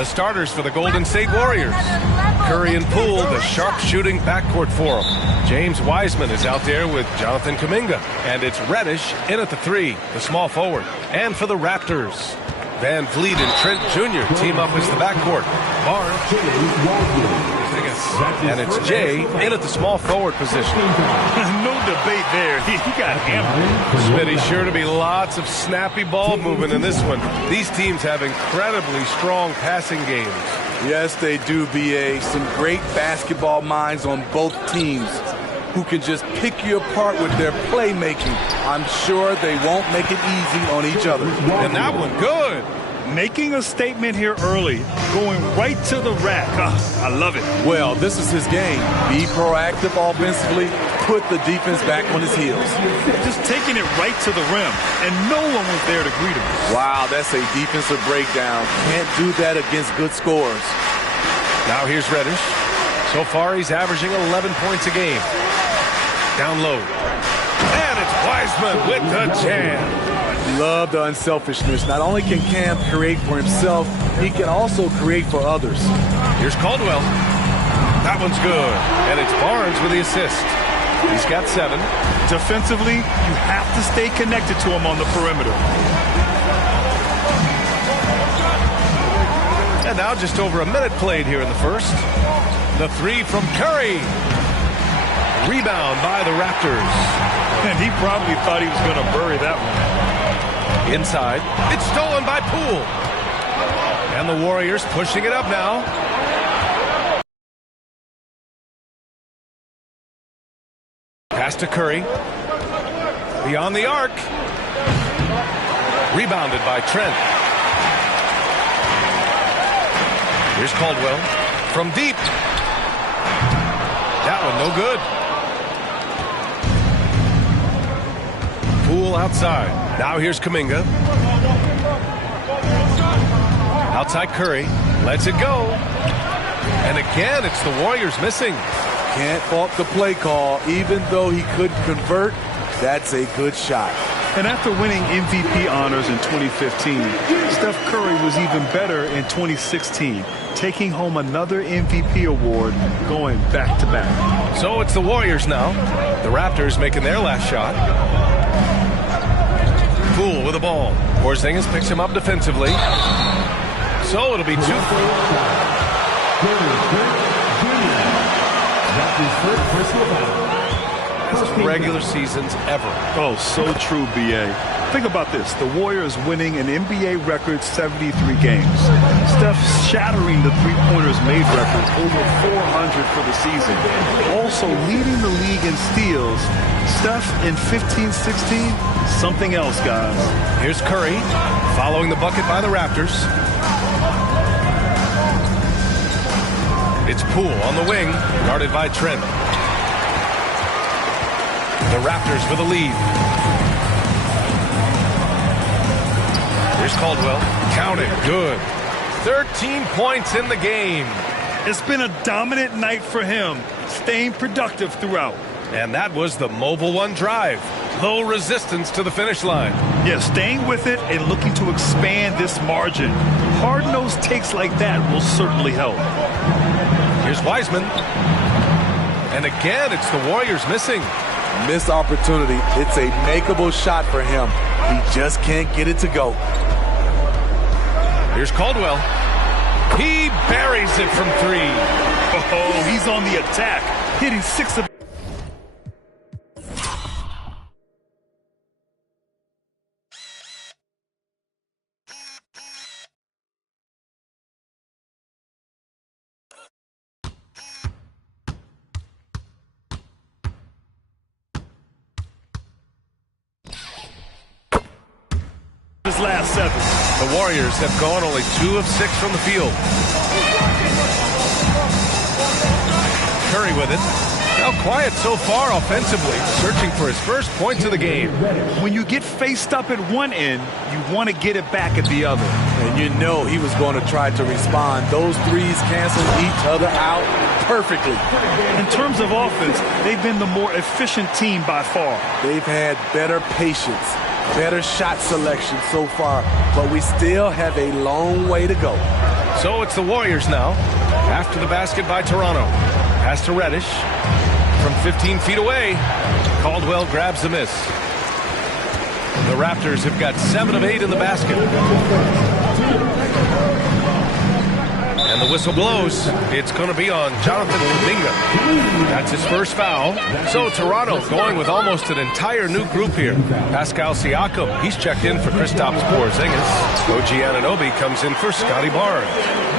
The starters for the Golden State Warriors. Curry and Poole, the sharp-shooting backcourt for them. James Wiseman is out there with Jonathan Kuminga. And it's Reddish in at the 3, the small forward. And for the Raptors, Van Vliet and Trent Jr. team up as the backcourt. Barnes. And it's Jay in at the small forward position. No debate there. He got hammered. Smitty, sure to be lots of snappy ball movement in this one. These teams have incredibly strong passing games. Yes, they do, B.A. Some great basketball minds on both teams who can just pick you apart with their playmaking. I'm sure they won't make it easy on each other. And that one good. Making a statement here early, going right to the rack. I love it. Well, this is his game. Be proactive offensively, put the defense back on his heels. Just taking it right to the rim, and no one was there to greet him. Wow, that's a defensive breakdown. Can't do that against good scorers. Now here's Reddish. So far, he's averaging 11 points a game. Down low. And it's Wiseman with the jam. Love the unselfishness. Not only can Cam create for himself, he can also create for others. Here's Caldwell. That one's good. And it's Barnes with the assist. He's got 7. Defensively, you have to stay connected to him on the perimeter. And now just over a minute played here in the first. The 3 from Curry. Rebound by the Raptors. And he probably thought he was going to bury that one. Inside. It's stolen by Poole. And the Warriors pushing it up now. Pass to Curry. Beyond the arc. Rebounded by Trent. Here's Caldwell. From deep. That one no good. Poole outside. Now here's Kuminga. Outside Curry. Lets it go. And again, it's the Warriors missing. Can't fault the play call. Even though he could convert, that's a good shot. And after winning MVP honors in 2015, Steph Curry was even better in 2016, taking home another MVP award, going back-to-back. So it's the Warriors now. The Raptors making their last shot. Poole with the ball. Porzingis picks him up defensively. So it'll be 2. Regular seasons ever. Oh, so true, B.A. Think about this. The Warriors winning an NBA record 73 games. Steph shattering the three-pointers made record, over 400 for the season. Also leading the league in steals. Steph in 15-16, something else, guys. Here's Curry following the bucket by the Raptors. It's Poole on the wing, guarded by Trent. The Raptors with a lead. Here's Caldwell. Count it. Good. 13 points in the game. It's been a dominant night for him, staying productive throughout. And that was the Mobile One drive. Low resistance to the finish line. Yeah, staying with it and looking to expand this margin. Hard-nosed takes like that will certainly help. Here's Wiseman. And again, it's the Warriors missing. Missed opportunity. It's a makeable shot for him. He just can't get it to go. Here's Caldwell. He buries it from 3. Oh, he's on the attack, hitting 6 of. His last 7. The Warriors have gone only 2 of 6 from the field. Curry with it. Now quiet so far offensively, searching for his first points of the game. When you get faced up at one end, you want to get it back at the other. And you know he was going to try to respond. Those threes cancel each other out perfectly. In terms of offense, they've been the more efficient team by far. They've had better patience, better shot selection so far, but we still have a long way to go. So it's the Warriors now. After the basket by Toronto. Pass to Reddish. From 15 feet away, Caldwell grabs the miss. The Raptors have got 7 of 8 in the basket. And the whistle blows. It's going to be on Jonathan Kuminga. That's his first foul. So Toronto going with almost an entire new group here. Pascal Siakam, he's checked in for Kristaps Porzingis. OG Anunoby comes in for Scotty Barnes.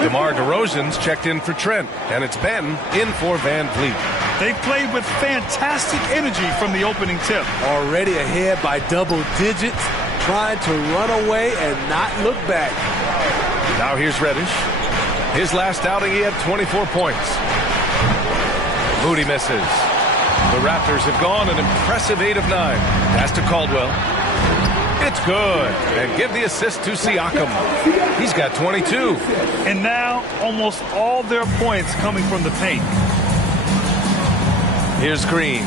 DeMar DeRozan's checked in for Trent. And it's Ben in for Van Vliet. They played with fantastic energy from the opening tip. Already ahead by double digits, trying to run away and not look back. Now here's Reddish. His last outing, he had 24 points. Moody misses. The Raptors have gone an impressive 8 of 9. Pass to Caldwell. It's good. And give the assist to Siakam. He's got 22. And now almost all their points coming from the paint. Here's Green.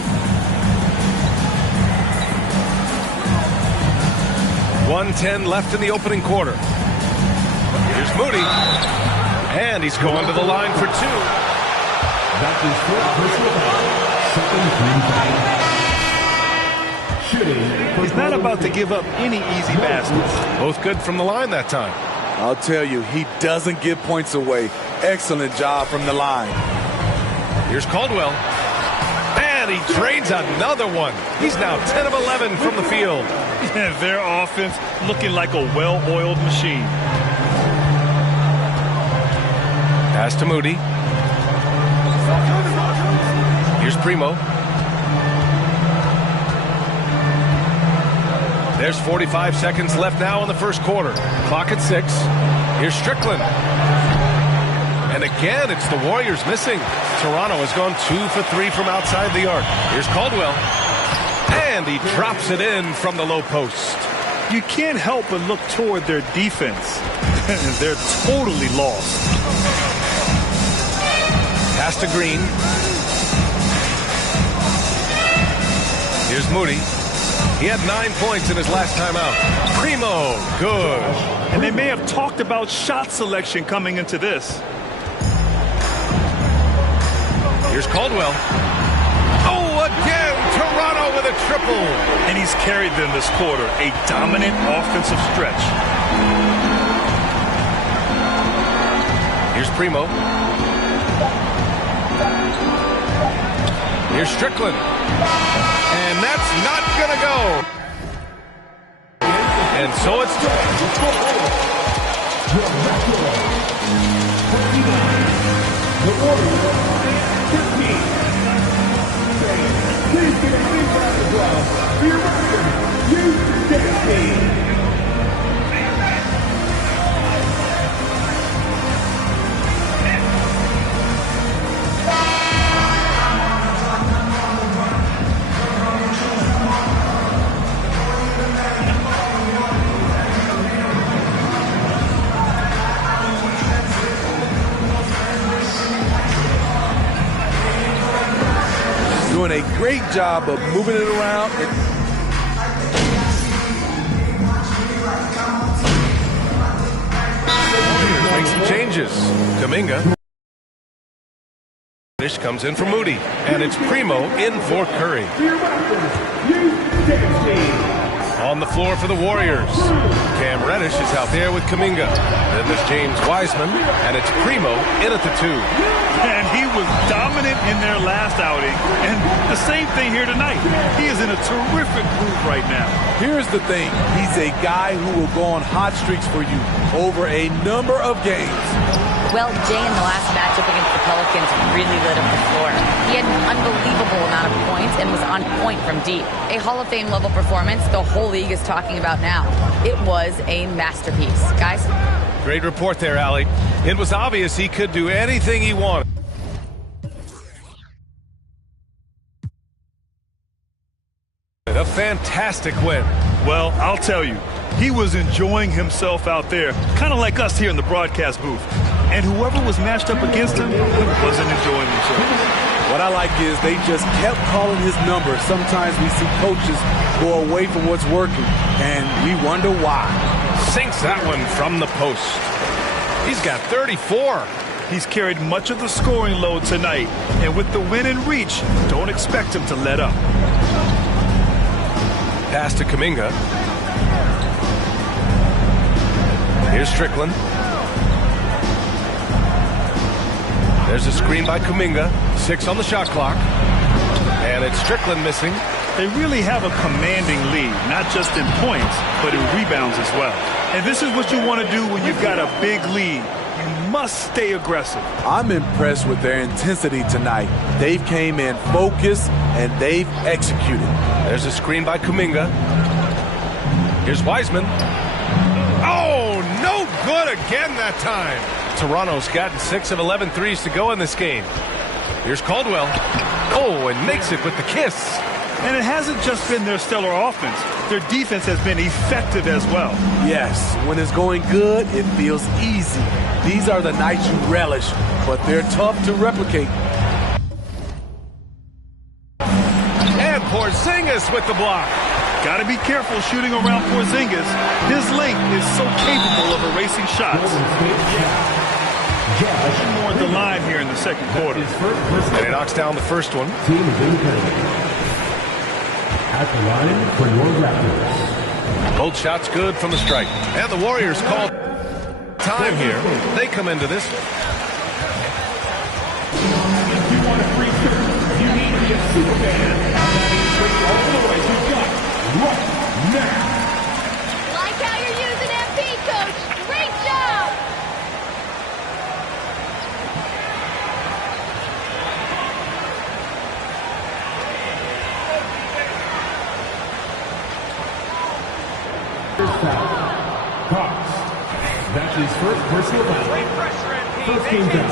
1:10 left in the opening quarter. Here's Moody. And he's going to the line for 2. He's not about to give up any easy baskets. Both good from the line that time. I'll tell you, he doesn't give points away. Excellent job from the line. Here's Caldwell. And he drains another one. He's now 10 of 11 from the field. Yeah, their offense looking like a well-oiled machine. Pass to Moody. Here's Primo. There's 45 seconds left now in the first quarter. Clock at 6. Here's Strickland. And again, it's the Warriors missing. Toronto has gone 2 for 3 from outside the arc. Here's Caldwell. And he drops it in from the low post. You can't help but look toward their defense. They're totally lost. Pass to Green. Here's Moody. He had 9 points in his last time out. Primo, good. And they may have talked about shot selection coming into this. Here's Caldwell. Oh, again, Toronto with a triple. And he's carried them this quarter. A dominant offensive stretch. Here's Primo. Here's Strickland. And that's not going to go. And so it's... Doing a great job of moving it around. Make some changes. Kuminga. Comes in for Moody. And it's Primo in for Curry. On the floor for the Warriors. Cam Reddish is out there with Kuminga. Then there's James Wiseman. And it's Primo in at the 2. And he was dominant in their last outing. And the same thing here tonight. He is in a terrific groove right now. Here's the thing. He's a guy who will go on hot streaks for you over a number of games. Well, Jay, in the last matchup against the Pelicans, really lit up the floor. He had an unbelievable amount of points and was on point from deep. A Hall of Fame level performance the whole league is talking about now. It was a masterpiece. Guys? Great report there, Allie. It was obvious he could do anything he wanted. A fantastic win. Well, I'll tell you, he was enjoying himself out there, kind of like us here in the broadcast booth. And whoever was matched up against him wasn't enjoying themselves. What I like is they just kept calling his number. Sometimes we see coaches go away from what's working, and we wonder why. Sinks that one from the post. He's got 34. He's carried much of the scoring load tonight, and with the win in reach, don't expect him to let up. Pass to Kuminga. Here's Strickland. There's a screen by Kuminga. 6 on the shot clock. And it's Strickland missing. They really have a commanding lead, not just in points, but in rebounds as well. And this is what you want to do when you've got a big lead. You must stay aggressive. I'm impressed with their intensity tonight. They've came in focused, and they've executed. There's a screen by Kuminga. Here's Wiseman. Oh, no good again that time. Toronto's gotten 6 of 11 threes to go in this game. Here's Caldwell. Oh, and makes it with the kiss. And it hasn't just been their stellar offense. Their defense has been effective as well. Yes, when it's going good, it feels easy. These are the nights you relish, but they're tough to replicate. And Porzingis with the block. Got to be careful shooting around Porzingis. His length is so capable of erasing shots. More at the line here in the second quarter. And he knocks down the first one. At the line for your Raptors. Both shots good from the stripe. And the Warriors call time here. They come into this. If you want a free shirt, you need to be a Superman. That is what all the boys you've got right now. Like how you're using MP, Coach. Great job. Cox. That's his first personal foul. First game down.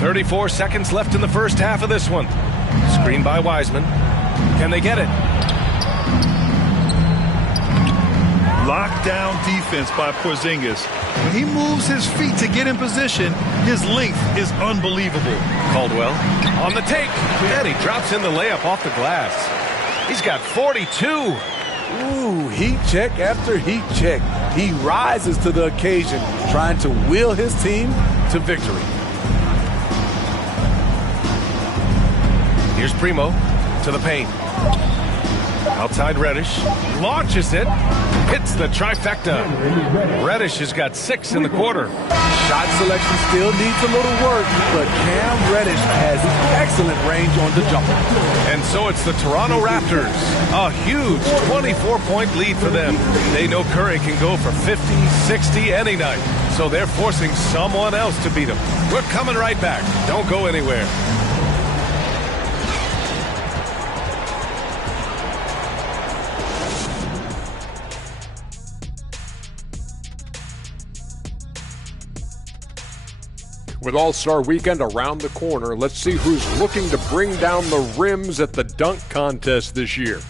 34 seconds left in the first half of this one. Screen by Wiseman. Can they get it? Lockdown defense by Porzingis. When he moves his feet to get in position, his length is unbelievable. Caldwell on the take. And he drops in the layup off the glass. He's got 42. Ooh, heat check after heat check. He rises to the occasion, trying to will his team to victory. Here's Primo to the paint. Outside Reddish. Launches it. Hits the trifecta. Reddish has got 6 in the quarter. Shot selection still needs a little work, but Cam Reddish has excellent range on the jumper. And so it's the Toronto Raptors. A huge 24-point lead for them. They know Curry can go for 50, 60 any night. So they're forcing someone else to beat him. We're coming right back. Don't go anywhere. With All-Star Weekend around the corner, let's see who's looking to bring down the rims at the dunk contest this year.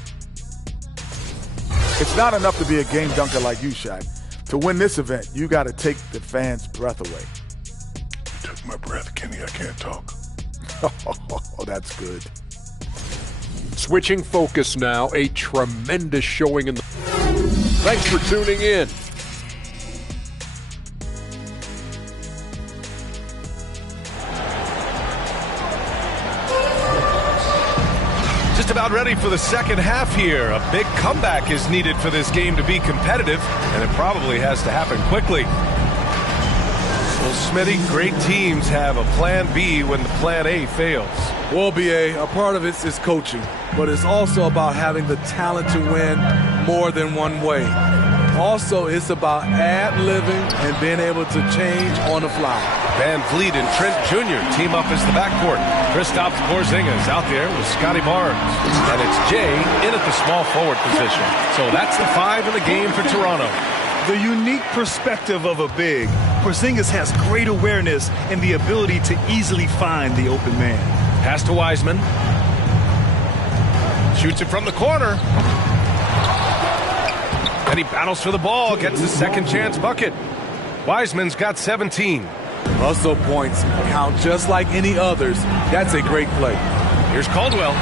It's not enough to be a game dunker like you, Shaq. To win this event, you got to take the fans' breath away. You took my breath, Kenny. I can't talk. Oh, that's good. Switching focus now, a tremendous showing in the... Thanks for tuning in. Just about ready for the second half here. A big comeback is needed for this game to be competitive, and it probably has to happen quickly. Well, Smitty, great teams have a plan B when the plan A fails. Well, BA, a part of it is coaching, but it's also about having the talent to win more than one way. Also, it's about ad-libbing and being able to change on the fly. Van Vliet and Trent Jr. team up as the backcourt. Kristaps Porzingis out there with Scotty Barnes. And it's Jay in at the small forward position. So that's the 5 in the game for Toronto. The unique perspective of a big. Porzingis has great awareness and the ability to easily find the open man. Pass to Wiseman. Shoots it from the corner. And he battles for the ball, gets the second chance bucket. Wiseman's got 17. Hustle points count just like any others. That's a great play. Here's Caldwell.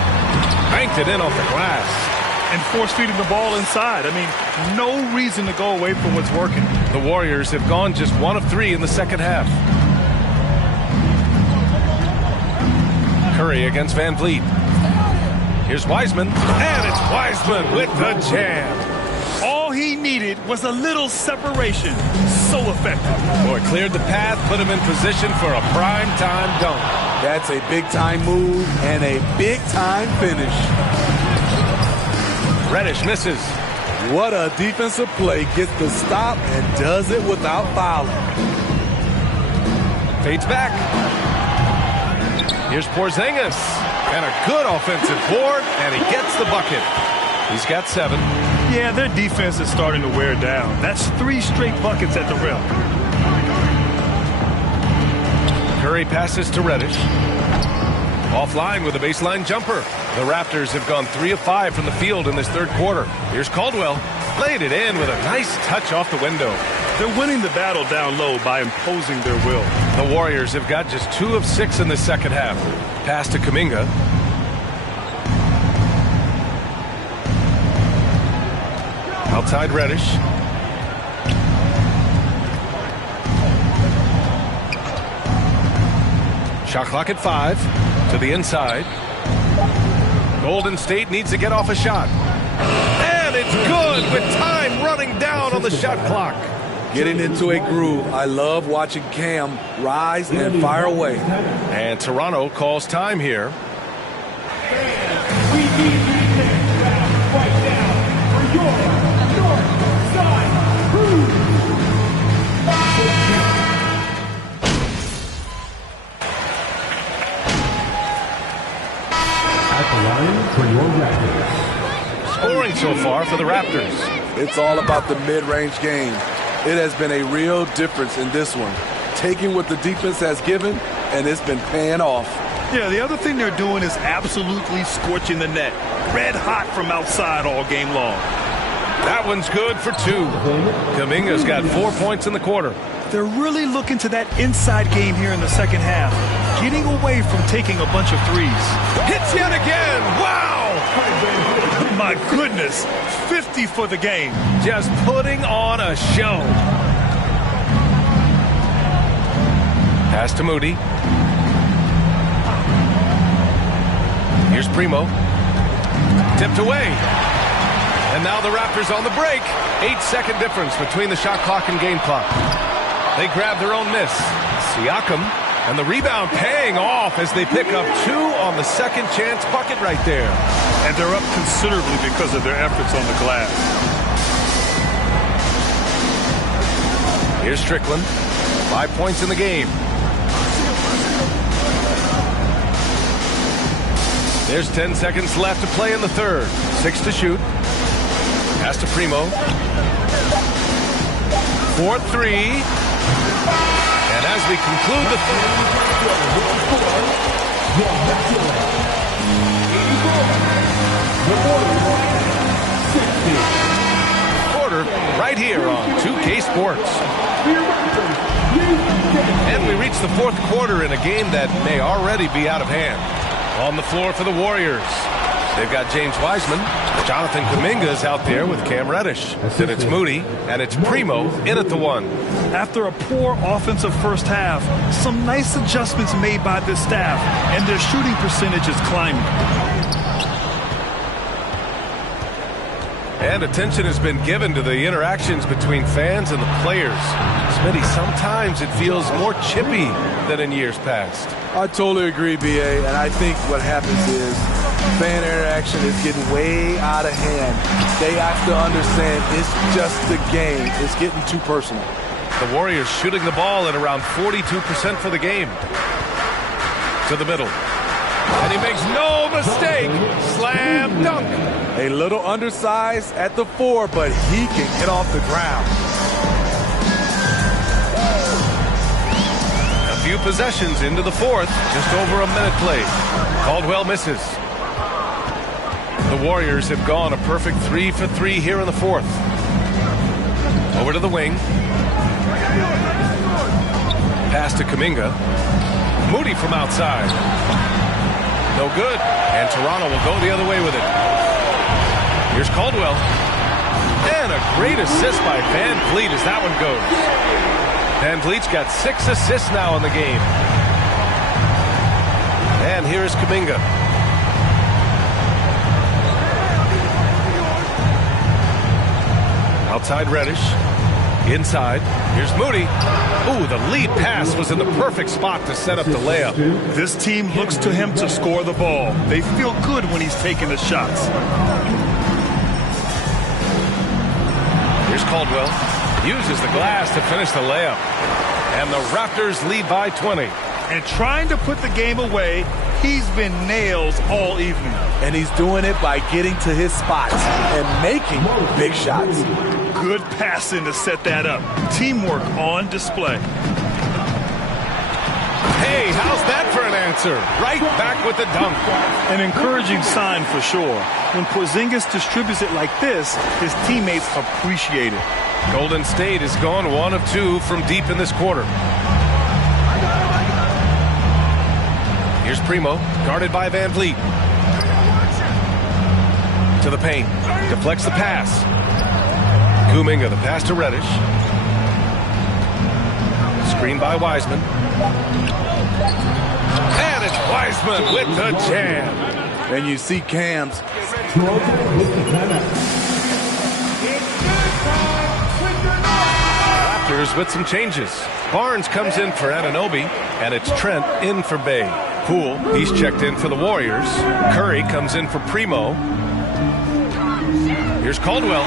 Banked it in off the glass. and force-feeding the ball inside. I mean, no reason to go away from what's working. The Warriors have gone just 1 of 3 in the second half. Curry against Van Vliet. Here's Wiseman, and it's Wiseman with the jam. All he needed was a little separation. So effective. Boy, cleared the path, put him in position for a prime-time dunk. That's a big-time move and a big-time finish. Reddish misses. What a defensive play. Gets the stop and does it without fouling. Fades back. Here's Porzingis. And a good offensive board, and he gets the bucket. He's got 7. Yeah, their defense is starting to wear down. That's 3 straight buckets at the rim. Curry passes to Reddish. Offline with a baseline jumper. The Raptors have gone 3 of 5 from the field in this third quarter. Here's Caldwell. Laid it in with a nice touch off the window. They're winning the battle down low by imposing their will. The Warriors have got just 2 of 6 in the second half. Pass to Kuminga. Outside Reddish. Shot clock at 5. To the inside. Golden State needs to get off a shot. And it's good with time running down on the shot clock. Getting into a groove. I love watching Cam rise and fire away. And Toronto calls time here. We need you to take round right now for your North Side Crew. At the line for your Raptors. Scoring so far for the Raptors. It's all about the mid-range game. It has been a real difference in this one. Taking what the defense has given, and it's been paying off. Yeah, the other thing they're doing is absolutely scorching the net. Red hot from outside all game long. That one's good for 2. Kuminga's got 4 points in the quarter. They're really looking to that inside game here in the second half. Getting away from taking a bunch of threes. Hits yet again! Wow! My goodness, 50 for the game. Just putting on a show. Pass to Moody. Here's Primo. Tipped away. And now the Raptors on the break. 8-second difference between the shot clock and game clock. They grab their own miss. Siakam. And the rebound paying off as they pick up 2 on the second chance bucket right there. And they're up considerably because of their efforts on the glass. Here's Strickland. 5 points in the game. There's 10 seconds left to play in the third. 6 to shoot. Pass to Primo. 4-3. And as we conclude the quarter right here on 2K Sports. And we reach the fourth quarter in a game that may already be out of hand. On the floor for the Warriors, they've got James Wiseman. Jonathan Kuminga is out there with Cam Reddish. Then it's Moody, and it's Primo in at the 1. After a poor offensive first half, some nice adjustments made by this staff, and their shooting percentage is climbing. And attention has been given to the interactions between fans and the players. Smitty, sometimes it feels more chippy than in years past. I totally agree, BA, and I think what happens is fan interaction is getting way out of hand. They have to understand it's just the game. It's getting too personal. The Warriors shooting the ball at around 42% for the game. To the middle. And he makes no mistake. Slam dunk. A little undersized at the 4, but he can get off the ground. A few possessions into the fourth. Just over a minute played. Caldwell misses. The Warriors have gone a perfect 3 for 3 here in the fourth. Over to the wing. Pass to Kuminga. Moody from outside. No good. And Toronto will go the other way with it. Here's Caldwell. And a great assist by Van Vliet as that one goes. Van Vliet's got 6 assists now in the game. And here's Kuminga. Outside Reddish. Inside. Here's Moody. Ooh, the lead pass was in the perfect spot to set up the layup. This team looks to him to score the ball. They feel good when he's taking the shots. Here's Caldwell. Uses the glass to finish the layup. And the Raptors lead by 20. And trying to put the game away, he's been nails all evening. And he's doing it by getting to his spots and making big shots. Good passing to set that up. Teamwork on display. Hey, how's that for an answer? Right back with the dunk. An encouraging sign for sure. When Porzingis distributes it like this, his teammates appreciate it. Golden State has gone 1 of 2 from deep in this quarter. Here's Primo, guarded by Van Vliet. To the paint. Deflects the pass. Kuminga, the pass to Reddish. Screen by Wiseman. And it's Wiseman with the jam. And you see Cam's. Raptors with some changes. Barnes comes in for Anunoby, and it's Trent in for Bay. Poole, he's checked in for the Warriors. Curry comes in for Primo. Here's Caldwell.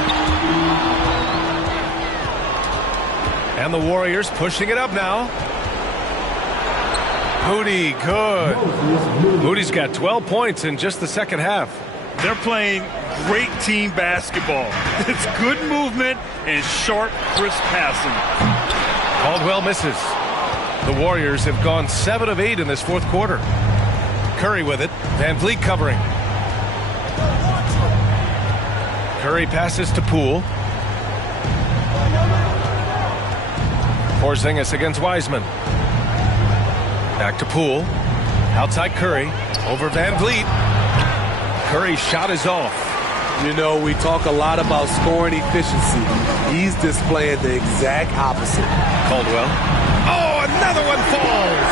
And the Warriors pushing it up now. Moody, good. Moody's got 12 points in just the second half. They're playing great team basketball. It's good movement and sharp, crisp passing. Caldwell misses. The Warriors have gone 7 of 8 in this fourth quarter. Curry with it. Van Vliet covering. Curry passes to Poole. Porzingis against Wiseman. Back to Poole. Outside Curry. Over Van Vliet. Curry's shot is off. You know, we talk a lot about scoring efficiency. He's displaying the exact opposite. Caldwell. Oh, another one falls.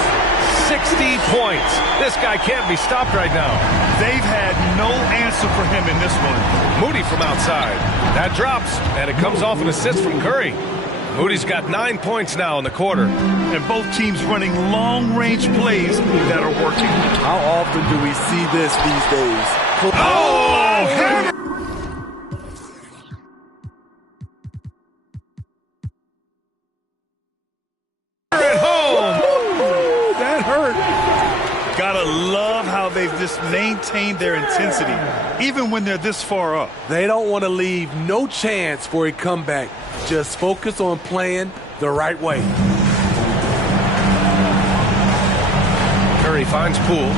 60 points. This guy can't be stopped right now. They've had no answer for him in this one. Moody from outside. That drops, and it comes off an assist from Curry. Moody's got 9 points now in the quarter. And both teams running long-range plays that are working. How often do we see this these days? Oh, hammer! At home! That hurt. Gotta love how they've just maintained their intensity, even when they're this far up. They don't want to leave no chance for a comeback. Just focus on playing the right way. Curry finds Poole.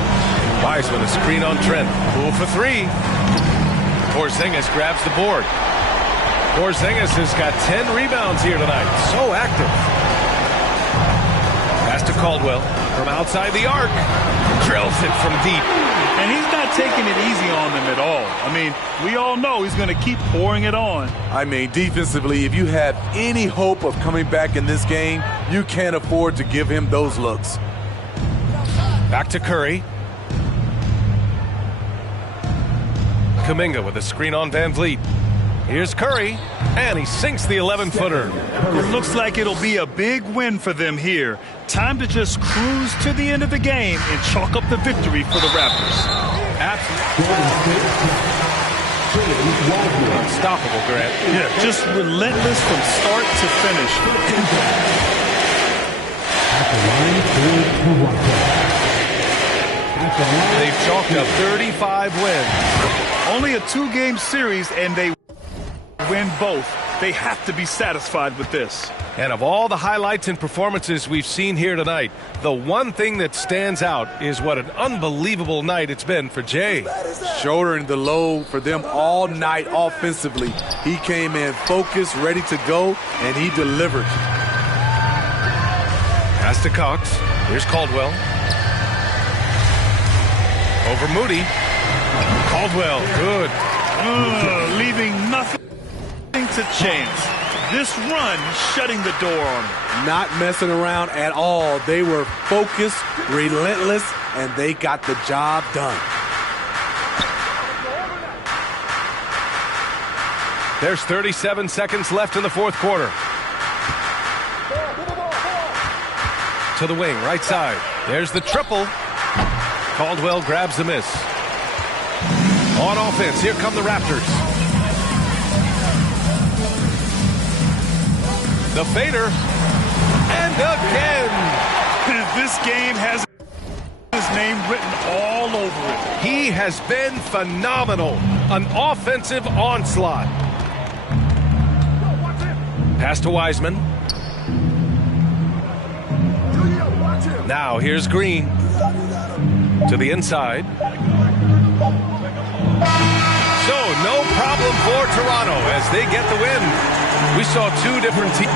Wiseman a screen on Trent. Poole for 3. Porzingis grabs the board. Porzingis has got 10 rebounds here tonight. So active. Pass to Caldwell from outside the arc. Drills it from deep. And he's not taking it easy on them at all. I mean, we all know he's going to keep pouring it on. I mean, defensively, if you have any hope of coming back in this game, you can't afford to give him those looks. Back to Curry. Kuminga with a screen on Van Vliet. Here's Curry, and he sinks the 11-footer. It looks like it'll be a big win for them here. Time to just cruise to the end of the game and chalk up the victory for the Raptors. Unstoppable, Grant. Yeah, just relentless from start to finish. They've chalked up 35 wins. Only a 2-game series, and they win both. They have to be satisfied with this. And of all the highlights and performances we've seen here tonight, the one thing that stands out is what an unbelievable night it's been for Jay. Shouldering the load for them all night offensively. He came in focused, ready to go, and he delivered. Pass to Cox. Here's Caldwell. Over Moody. Caldwell, good. Leaving nothing to chance. This run shutting the door on them. Not messing around at all. They were focused, relentless, and they got the job done. There's 37 seconds left in the fourth quarter. To the wing, right side. There's the triple. Caldwell grabs the miss. On offense, here come the Raptors. The fader. And again. This game has his name written all over it. He has been phenomenal. An offensive onslaught. Pass to Wiseman. Now here's Green. To the inside. So no problem for Toronto as they get the win. We saw two different teams.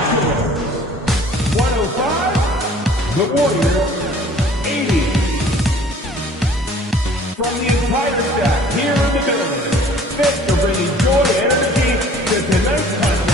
105, the Warriors, 80. From the entire staff here in the building, fit to bring joy and energy to tonight's contest.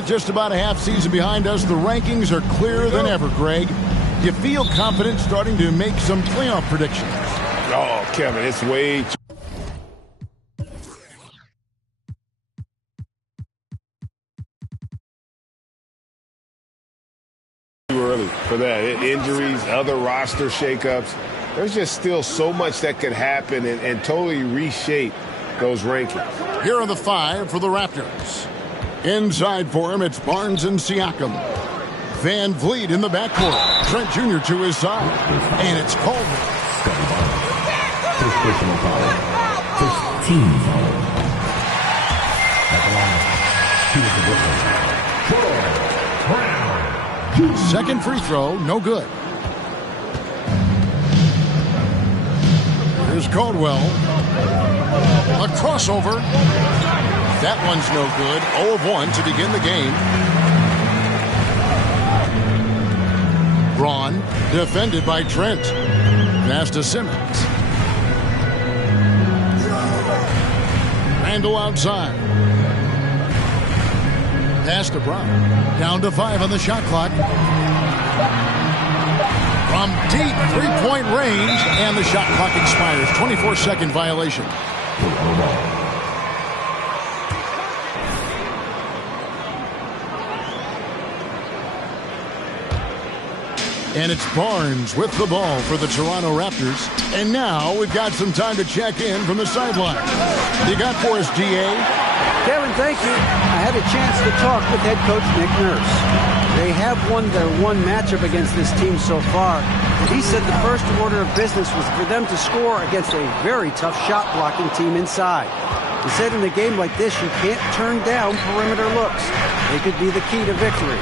With just about a half season behind us, the rankings are clearer than ever, Greg. You feel confident starting to make some playoff predictions? Oh, Kevin, it's way too early for that. Injuries, other roster shakeups. There's just still so much that could happen and totally reshape those rankings. Here are the 5 for the Raptors. Inside for him, it's Barnes and Siakam. Van Vliet in the backcourt. Trent Jr. to his side. And it's Caldwell. First personal foul. First team foul. At the line, 2 of the Brooklyn. Second free throw, no good. Here's Caldwell. A crossover. That one's no good. 0 of 1 to begin the game. Braun, defended by Trent. Pass to Simmons. Randall outside. Pass to Brown. Down to 5 on the shot clock. From deep three-point range, and the shot clock expires. 24-second violation. And it's Barnes with the ball for the Toronto Raptors. And now we've got some time to check in from the sideline. You got for us, GA? Kevin, thank you. I had a chance to talk with head coach Nick Nurse. They have won their one matchup against this team so far. He said the first order of business was for them to score against a very tough shot-blocking team inside. He said in a game like this, you can't turn down perimeter looks. They could be the key to victory.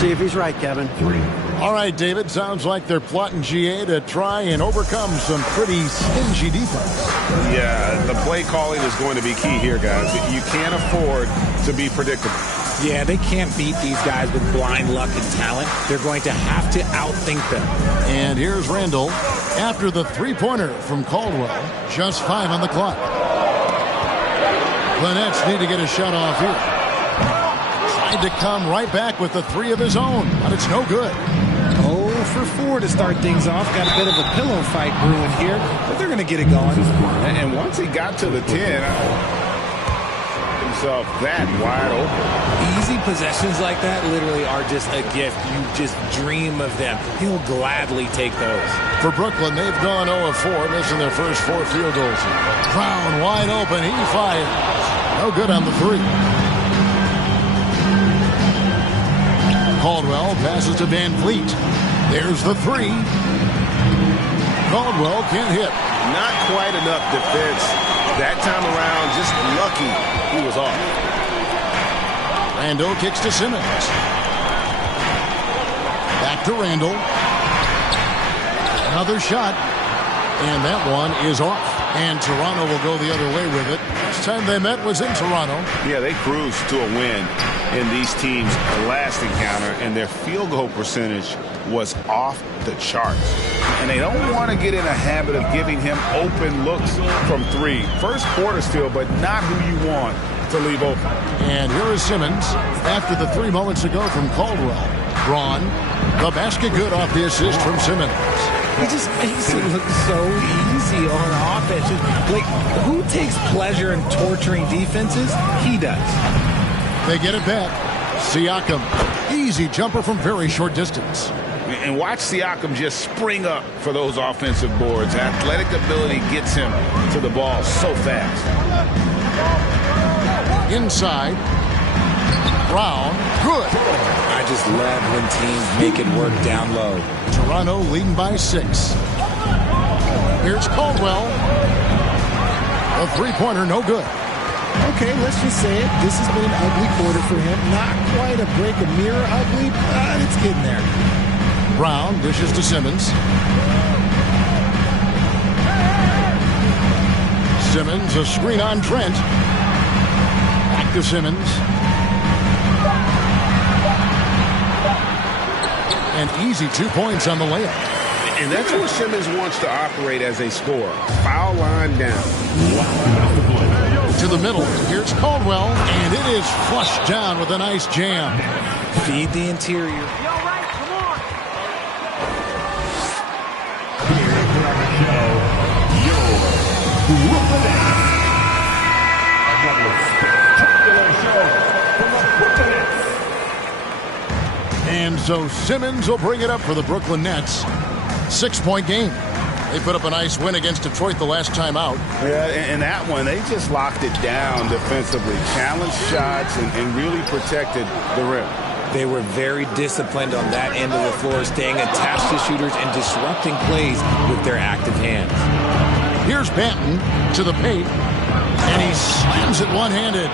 See if he's right, Kevin. All right, David. Sounds like they're plotting GA to try and overcome some pretty stingy defense. Yeah, the play calling is going to be key here, guys. You can't afford to be predictable. Yeah, they can't beat these guys with blind luck and talent. They're going to have to outthink them. And here's Randall after the three-pointer from Caldwell. Just 5 on the clock. The Nets need to get a shot off here. Tried to come right back with the 3 of his own, but it's no good. 0 for 4 to start things off. Got a bit of a pillow fight brewing here, but they're going to get it going. And once he got to the 10, himself that wide open. Easy possessions like that literally are just a gift. You just dream of them. He'll gladly take those. For Brooklyn, they've gone 0 of 4, missing their first 4 field goals. Brown wide open. He fires. No good on the 3. Caldwell passes to Van Vliet. There's the 3. Caldwell can't hit. Not quite enough defense that time around. Just lucky he was off. Randall kicks to Simmons. Back to Randall. Another shot. And that one is off. And Toronto will go the other way with it. Last time they met was in Toronto. Yeah, they cruised to a win in these teams' last encounter, and their field goal percentage was off the charts. And they don't want to get in a habit of giving him open looks from 3. First quarter still, but not who you want to leave open. And here is Simmons after the 3 moments ago from Caldwell. Braun, the basket good off the assist from Simmons. He just makes it look so easy on offense. Like, who takes pleasure in torturing defenses? He does. They get it back. Siakam, easy jumper from very short distance. And watch Siakam just spring up for those offensive boards. Athletic ability gets him to the ball so fast. Inside. Brown, good. I just love when teams make it work down low. Toronto leading by 6. Here's Caldwell. A 3-pointer, no good. Okay, let's just say it. This has been an ugly quarter for him. Not quite a break a mirror ugly, but it's getting there. Brown dishes to Simmons. Simmons, a screen on Trent. Back to Simmons. An easy 2 points on the layup. And that's where Simmons wants to operate as a scorer. Foul line down. Wow. To the middle. Here's Caldwell, and it is flushed down with a nice jam. Feed the interior. And so Simmons will bring it up for the Brooklyn Nets. 6-point game. They put up a nice win against Detroit the last time out. Yeah, and that one, they just locked it down defensively. Challenged shots and really protected the rim. They were very disciplined on that end of the floor, staying attached to shooters and disrupting plays with their active hands. Here's Banton to the paint, and he slams it one-handed.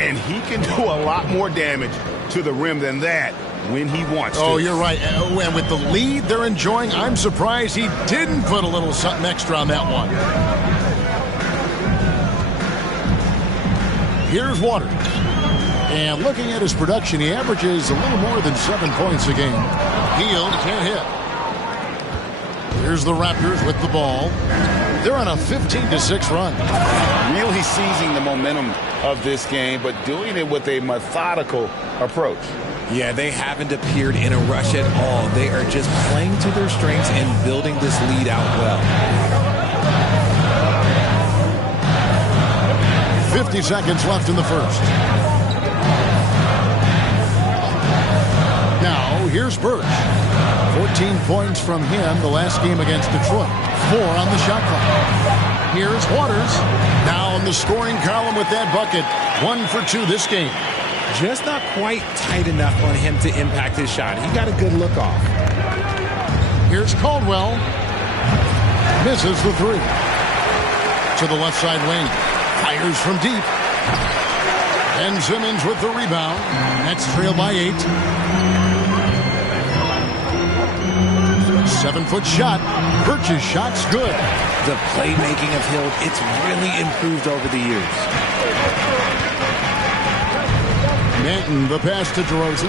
And he can do a lot more damage to the rim than that when he wants to. Oh, you're right. And with the lead they're enjoying, I'm surprised he didn't put a little something extra on that one. Here's Waters. And looking at his production, he averages a little more than 7 points a game. Hield can't hit. Here's the Raptors with the ball. They're on a 15-6 run. Really seizing the momentum of this game, but doing it with a methodical approach. Yeah, they haven't appeared in a rush at all. They are just playing to their strengths and building this lead out well. 50 seconds left in the first. Now, here's Birch. 14 points from him the last game against Detroit. 4 on the shot clock. Here's Waters. Now in the scoring column with that bucket. 1 for 2 this game. Just not quite tight enough on him to impact his shot. He got a good look off. Here's Caldwell. Misses the 3. To the left side wing. Fires from deep. Ben Simmons with the rebound. Nets trail by 8. 7-foot shot. Birch's shot's good. The playmaking of Hield, it's really improved over the years. Manton, the pass to DeRozan.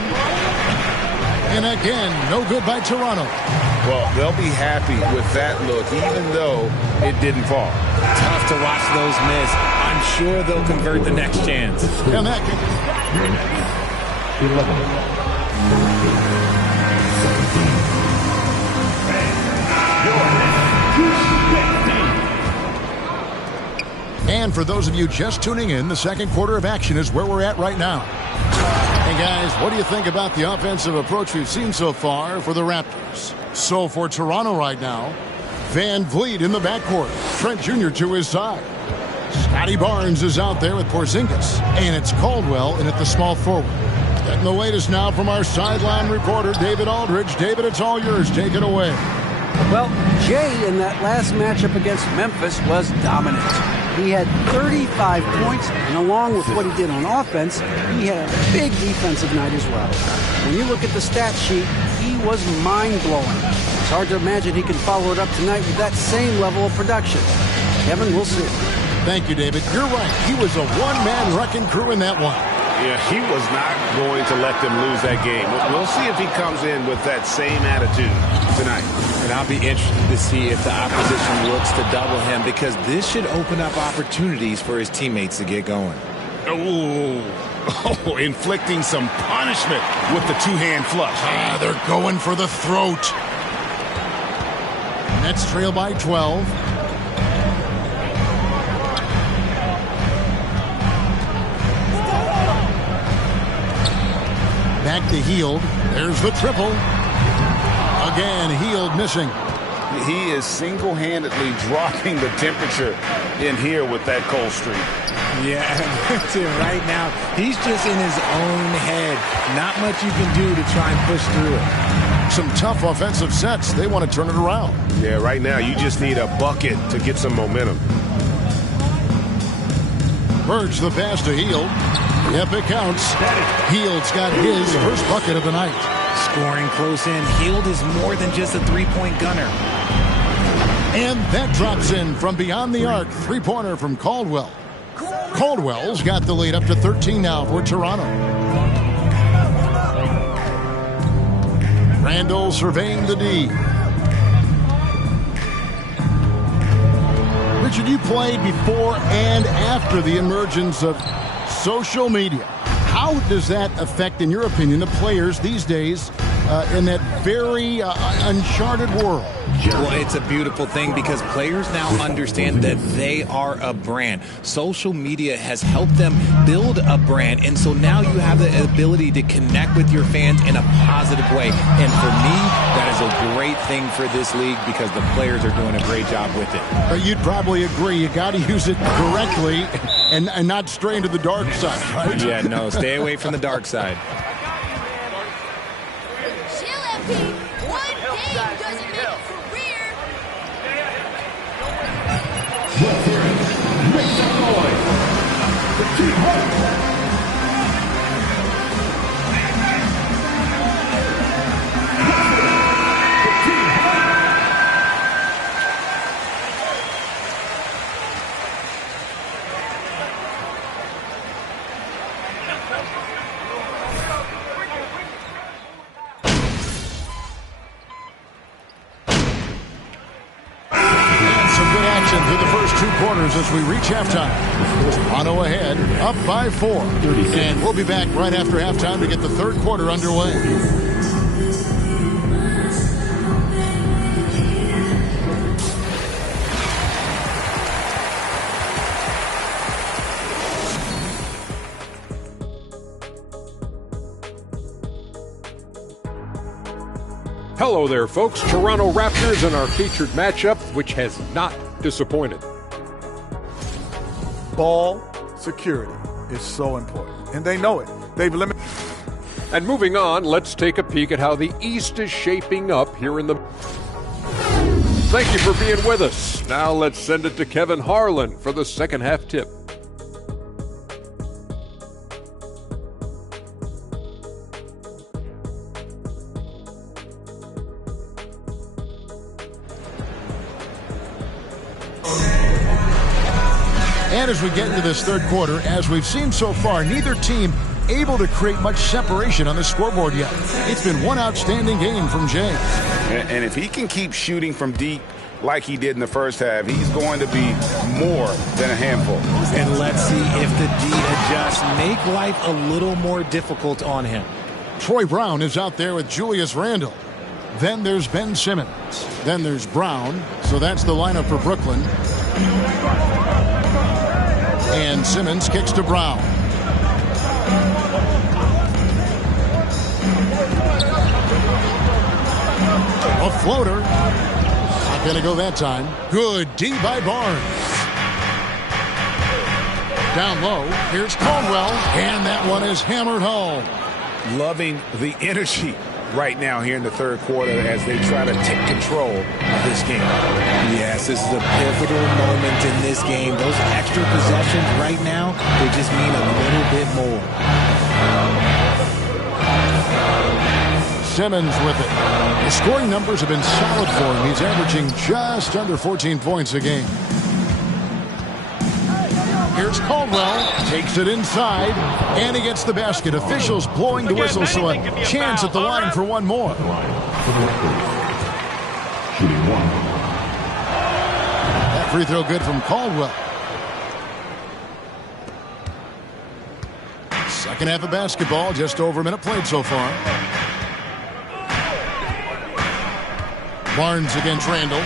And again, no good by Toronto. Well, they'll be happy with that look, even though it didn't fall. Tough to watch those miss. I'm sure they'll convert the next chance. And that And for those of you just tuning in, the second quarter of action is where we're at right now. Hey guys, what do you think about the offensive approach we've seen so far for the Raptors? So for Toronto right now, Van Vliet in the backcourt, Trent Jr. to his side. Scotty Barnes is out there with Porzingis, and it's Caldwell in at the small forward. Getting the latest now from our sideline reporter, David Aldridge. David, it's all yours. Take it away. Well, Jay in that last matchup against Memphis was dominant. He had 35 points, and along with what he did on offense, he had a big defensive night as well. When you look at the stat sheet, he was mind-blowing. It's hard to imagine he can follow it up tonight with that same level of production. Kevin, we'll see. Thank you, David. You're right. He was a one-man wrecking crew in that one. Yeah, he was not going to let them lose that game. We'll see if he comes in with that same attitude tonight. And I'll be interested to see if the opposition looks to double him, because this should open up opportunities for his teammates to get going. Oh, inflicting some punishment with the two-hand flush. They're going for the throat. Nets trail by 12. Back to Hield. There's the triple. Again, Hield missing. He is single-handedly dropping the temperature in here with that cold streak. Yeah, right now, he's just in his own head. Not much you can do to try and push through it. Some tough offensive sets. They want to turn it around. Yeah, right now, you just need a bucket to get some momentum. Birch the pass to Hield. Yep, it counts. Hield's got his first bucket of the night. Scoring close in. Hield is more than just a three-point gunner. And that drops in from beyond the arc. Three-pointer from Caldwell. Caldwell's got the lead up to 13 now for Toronto. Randall surveying the D. Richard, you played before and after the emergence of social media. How does that affect, in your opinion, the players these days in that very uncharted world? Well, it's a beautiful thing because players now understand that they are a brand. Social media has helped them build a brand, and so now you have the ability to connect with your fans in a positive way. And for me, that is a great thing for this league because the players are doing a great job with it. But you'd probably agree you got to use it correctly and not stray into the dark side, right? Yeah, no, stay away from the dark side. Through the first 2 quarters as we reach halftime. Toronto ahead, up by 4. And we'll be back right after halftime to get the third quarter underway. Hello there, folks. Toronto Raptors and our featured matchup, which has not disappointed. Ball security is so important, and they know it. They've limited. And moving on, let's take a peek at how the East is shaping up here in the... Thank you for being with us. Now let's send it to Kevin Harlan for the second half tip. And as we get into this third quarter, as we've seen so far, neither team able to create much separation on the scoreboard yet. It's been one outstanding game from James. And if he can keep shooting from deep like he did in the first half, he's going to be more than a handful. And let's see if the D adjusts, make life a little more difficult on him. Troy Brown is out there with Julius Randle. Then there's Ben Simmons. Then there's Brown. So that's the lineup for Brooklyn. And Simmons kicks to Brown. A floater. Not going to go that time. Good D by Barnes. Down low. Here's Caldwell. And that one is hammered home. Loving the energy right now here in the third quarter as they try to take control of this game. Yes, this is a pivotal moment in this game. Those extra possessions right now, they just mean a little bit more. Simmons with it. The scoring numbers have been solid for him. He's averaging just under 14 points a game. Here's Caldwell, takes it inside, and he gets the basket. Officials blowing the whistle, so a chance at the line for one more. That free throw good from Caldwell. Second half of basketball, just over a minute played so far. Barnes against Randle.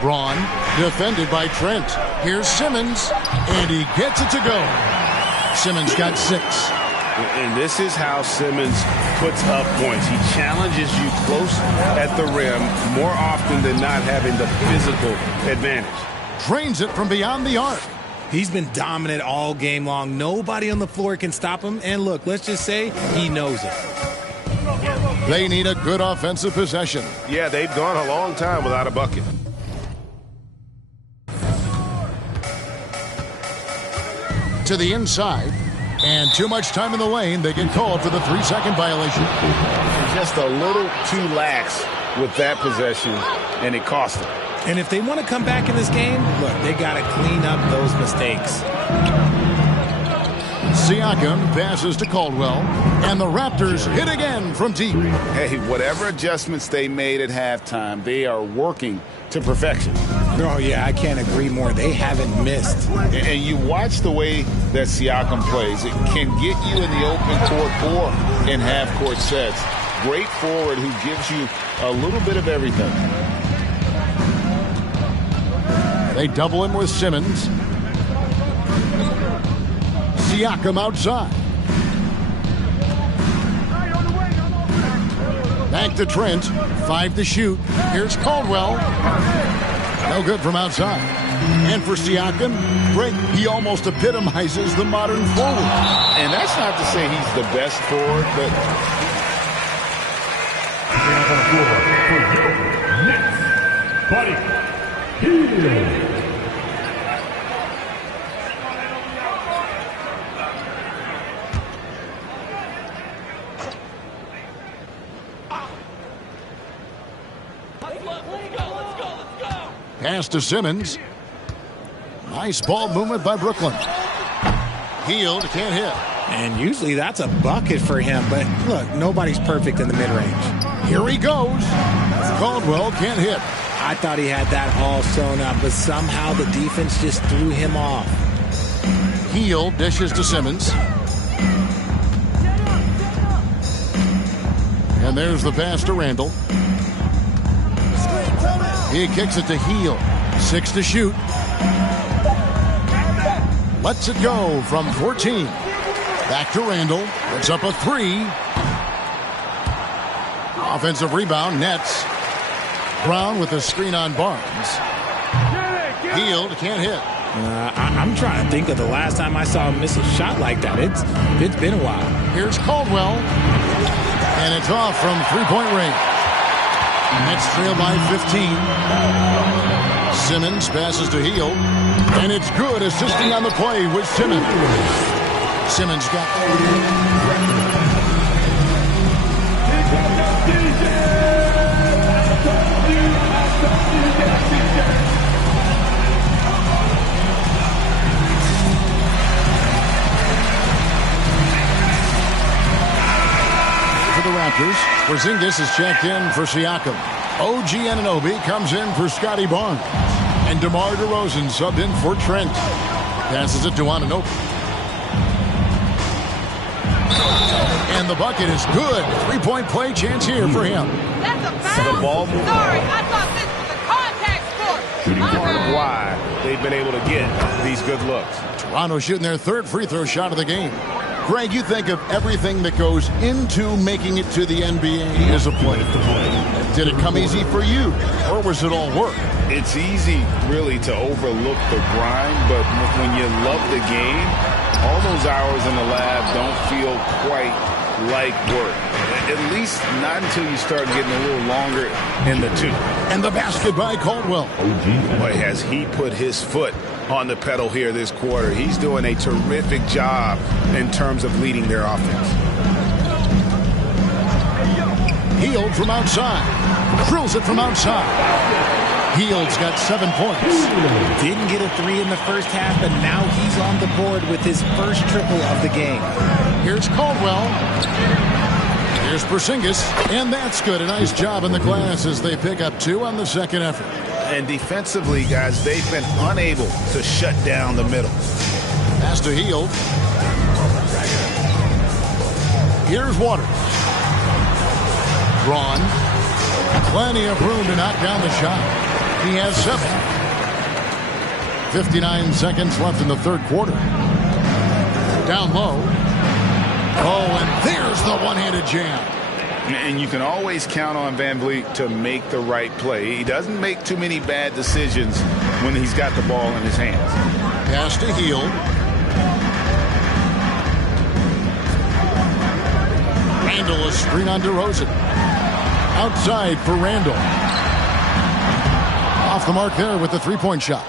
Braun, defended by Trent. Here's Simmons, and he gets it to go. Simmons got 6. And this is how Simmons puts up points. He challenges you close at the rim more often than not, having the physical advantage. Drains it from beyond the arc. He's been dominant all game long. Nobody on the floor can stop him. And look, let's just say he knows it. They need a good offensive possession. Yeah, they've gone a long time without a bucket. To the inside, and too much time in the lane. They get called for the 3-second violation. Just a little too lax with that possession, and it cost them. And if they want to come back in this game, look, they got to clean up those mistakes. Siakam passes to Caldwell, and the Raptors hit again from deep. Hey, whatever adjustments they made at halftime, they are working to perfection. Oh, yeah, I can't agree more. They haven't missed. And you watch the way that Siakam plays. It can get you in the open court or in half-court sets. Great forward who gives you a little bit of everything. They double him with Simmons. Siakam outside. Back to Trent. 5 to shoot. Here's Caldwell. No good from outside. And for Siakam, Greg, he almost epitomizes the modern forward. And that's not to say he's the best forward, but... Next, Buddy Hield. Pass to Simmons. Nice ball movement by Brooklyn. Hield can't hit. And usually that's a bucket for him, but look, nobody's perfect in the mid-range. Here he goes. Caldwell can't hit. I thought he had that all sewn up, but somehow the defense just threw him off. Hield dishes to Simmons. And there's the pass to Randall. He kicks it to Hield. 6 to shoot. Lets it go from 14. Back to Randall. Puts up a 3. Offensive rebound, Nets. Brown with a screen on Barnes. Hield can't hit. I'm trying to think of the last time I saw him miss a shot like that. It's been a while. Here's Caldwell. And it's off from three-point range. Nets trail by 15. Simmons passes to Hield. And it's good, assisting on the play with Simmons. Simmons got for the Raptors. Porzingis is checked in for Siakam. OG Anunoby comes in for Scotty Barnes. And DeMar DeRozan subbed in for Trent. Passes it to Anunoby. And the bucket is good. 3-point play chance here for him. That's a foul. The ball. Sorry, I thought this was a contact sport. Part of why they've been able to get these good looks. Toronto shooting their third free throw shot of the game. Greg, you think of everything that goes into making it to the NBA as a player. Did it come easy for you, or was it all work? It's easy, really, to overlook the grind, but when you love the game, all those hours in the lab don't feel quite like work. At least not until you start getting a little longer in the tooth. And the basket by Caldwell. Boy, has he put his foot on the pedal here this quarter. He's doing a terrific job in terms of leading their offense. Hield from outside. Drills it from outside. Hield's got 7 points. Didn't get a 3 in the first half, but now he's on the board with his first triple of the game. Here's Caldwell. Here's Porzingis. And that's good. A nice job in the glass as they pick up 2 on the second effort. And defensively, guys, they've been unable to shut down the middle. Pass to Hield. Here's Waters. Braun. Plenty of room to knock down the shot. He has 7. 59 seconds left in the third quarter. Down low. Oh, and there's the one-handed jam. And you can always count on VanVleet to make the right play. He doesn't make too many bad decisions when he's got the ball in his hands. Pass to Hield. Randall, a screen on DeRozan. Outside for Randall. Off the mark there with the three-point shot.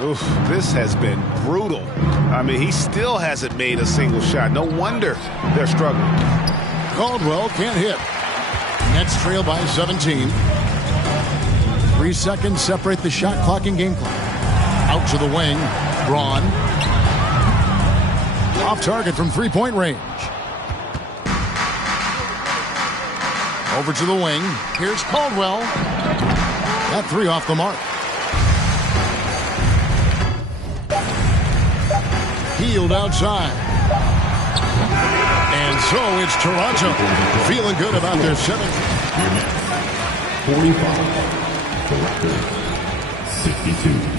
Oof, this has been brutal. I mean, he still hasn't made a single shot. No wonder they're struggling. Caldwell can't hit. Nets trail by 17. 3 seconds separate the shot clock and game clock. Out to the wing. Braun. Off target from three-point range. Over to the wing. Here's Caldwell. That three off the mark. Hield outside. And so it's Toronto feeling good about their 7th. 45. 62.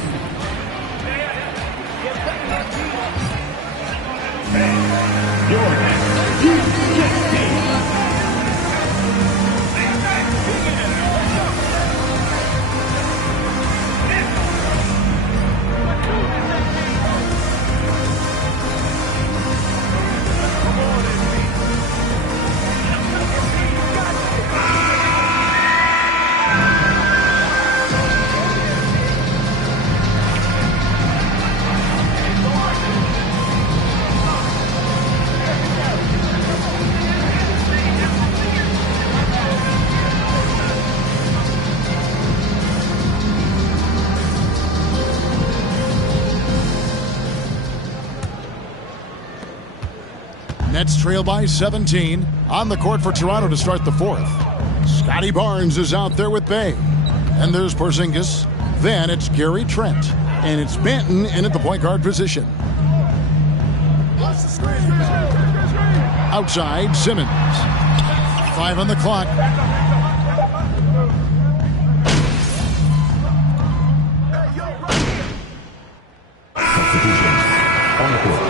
Nets trail by 17. On the court for Toronto to start the 4th. Scotty Barnes is out there with Bay. And there's Porzingis. Then it's Gary Trent. And it's Banton in at the point guard position. Outside, Simmons. 5 on the clock. On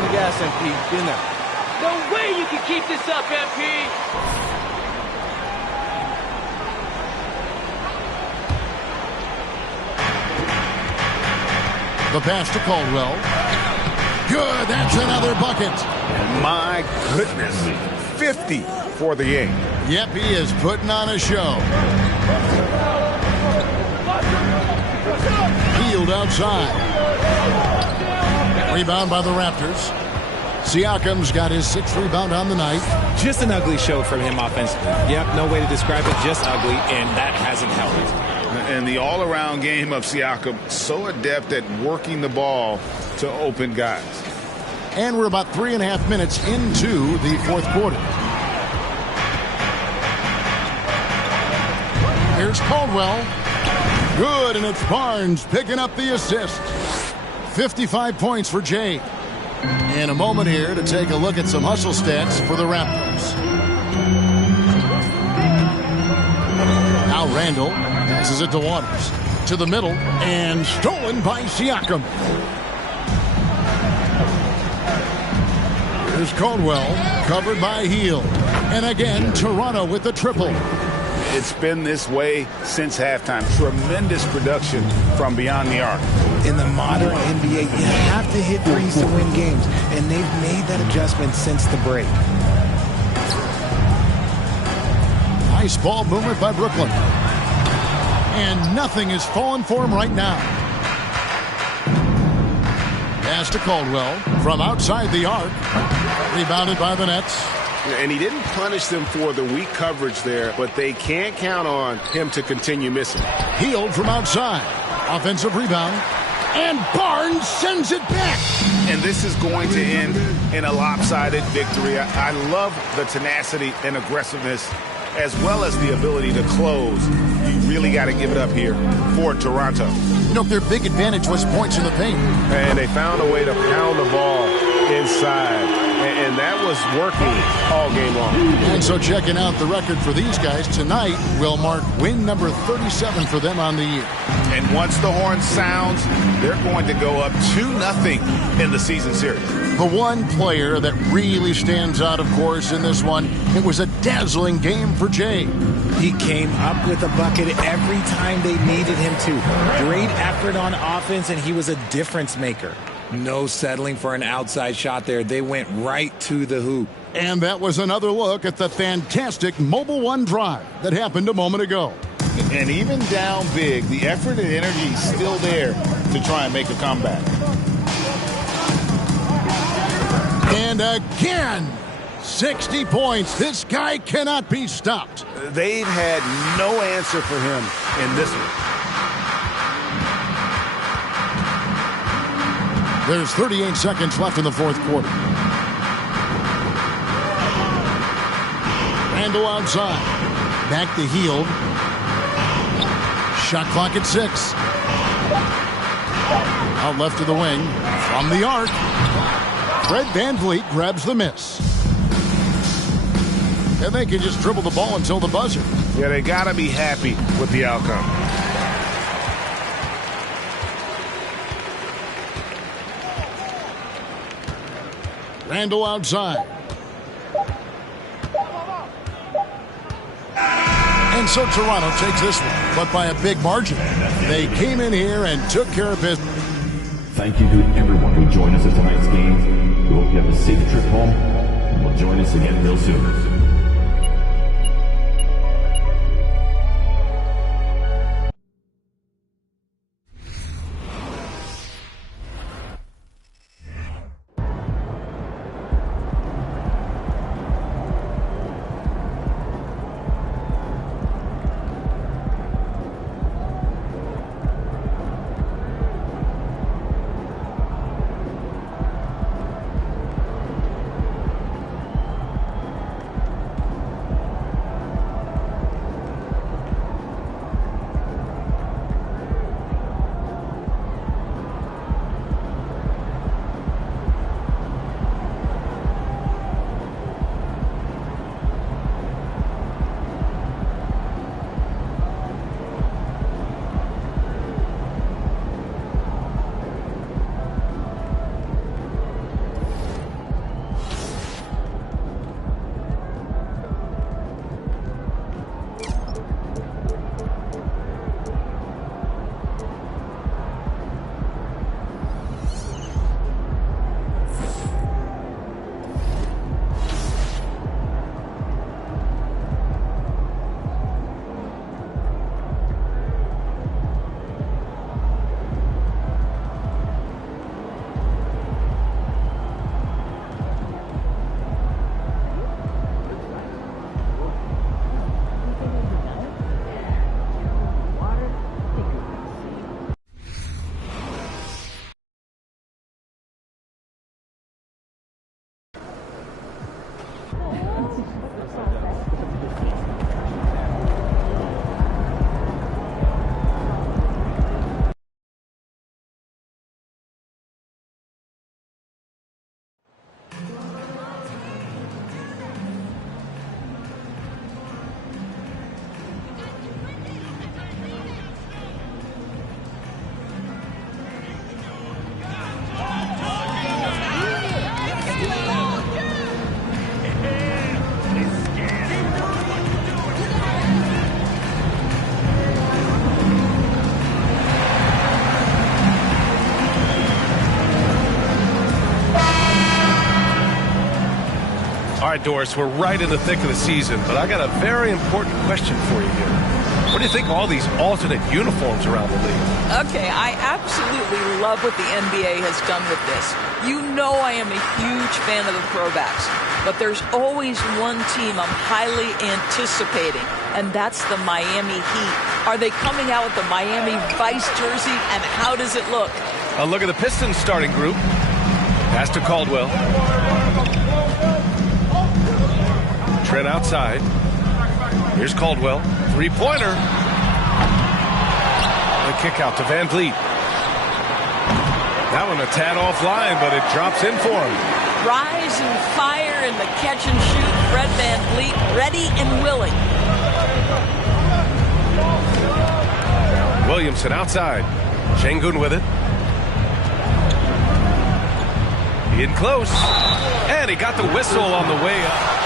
the gas, MP. Get in there. No way you can keep this up, MP! The pass to Caldwell. Good, that's another bucket. My goodness. 50 for the game. Yep, he is putting on a show. Hield outside. Rebound by the Raptors. Siakam's got his 6th rebound on the night. Just an ugly show from him offensively. Yep, no way to describe it, just ugly, and that hasn't helped. And the all-around game of Siakam, so adept at working the ball to open guys. And we're about 3.5 minutes into the 4th quarter. Here's Caldwell. Good, and it's Barnes picking up the assist. 55 points for Jay. In a moment here to take a look at some hustle stats for the Raptors. Now Randall passes it to Waters. To the middle, and stolen by Siakam. Here's Caldwell, covered by Hield. And again, Toronto with the triple. It's been this way since halftime. Tremendous production from beyond the arc. In the modern NBA, you have to hit threes to win games, and they've made that adjustment since the break. Nice ball movement by Brooklyn. And nothing is falling for him right now. Pass to Caldwell from outside the arc. Rebounded by the Nets. And he didn't punish them for the weak coverage there, but they can't count on him to continue missing. Hield from outside. Offensive rebound. And Barnes sends it back. And this is going to end in a lopsided victory. I love the tenacity and aggressiveness as well as the ability to close. You really got to give it up here for Toronto. You know, their big advantage was points in the paint. And they found a way to pound the ball inside. And that was working all game long. And so checking out the record for these guys tonight will mark win number 37 for them on the year. And once the horn sounds, they're going to go up 2-0 in the season series. The one player that really stands out, of course, in this one, it was a dazzling game for Jay. He came up with a bucket every time they needed him to. Great effort on offense, and he was a difference maker. No settling for an outside shot there. They went right to the hoop. And that was another look at the fantastic Mobile One drive that happened a moment ago. And even down big, the effort and energy is still there to try and make a comeback. And again, 60 points. This guy cannot be stopped. They've had no answer for him in this one. There's 38 seconds left in the fourth quarter. Randall outside. Back to Hield. Shot clock at 6. Out left to the wing. From the arc. Fred VanVleet grabs the miss. And they can just dribble the ball until the buzzer. Yeah, they got to be happy with the outcome. Randall outside. And so Toronto takes this one, but by a big margin. They came in here and took care of business. Thank you to everyone who joined us at tonight's game. We hope you have a safe trip home, and will join us again real soon. All right, Doris, we're right in the thick of the season, but I got a very important question for you here. What do you think of all these alternate uniforms around the league? Okay, I absolutely love what the NBA has done with this. You know I am a huge fan of the throwbacks, but there's always one team I'm highly anticipating, and that's the Miami Heat. Are they coming out with the Miami Vice jersey, and how does it look? A look at the Pistons starting group. Pass to Caldwell. Trent outside. Here's Caldwell. Three-pointer. The kick out to VanVleet. That one a tad offline, but it drops in for him. Rise and fire in the catch and shoot. Fred VanVleet ready and willing. Williamson outside. Şengün with it. In close. And he got the whistle on the way up.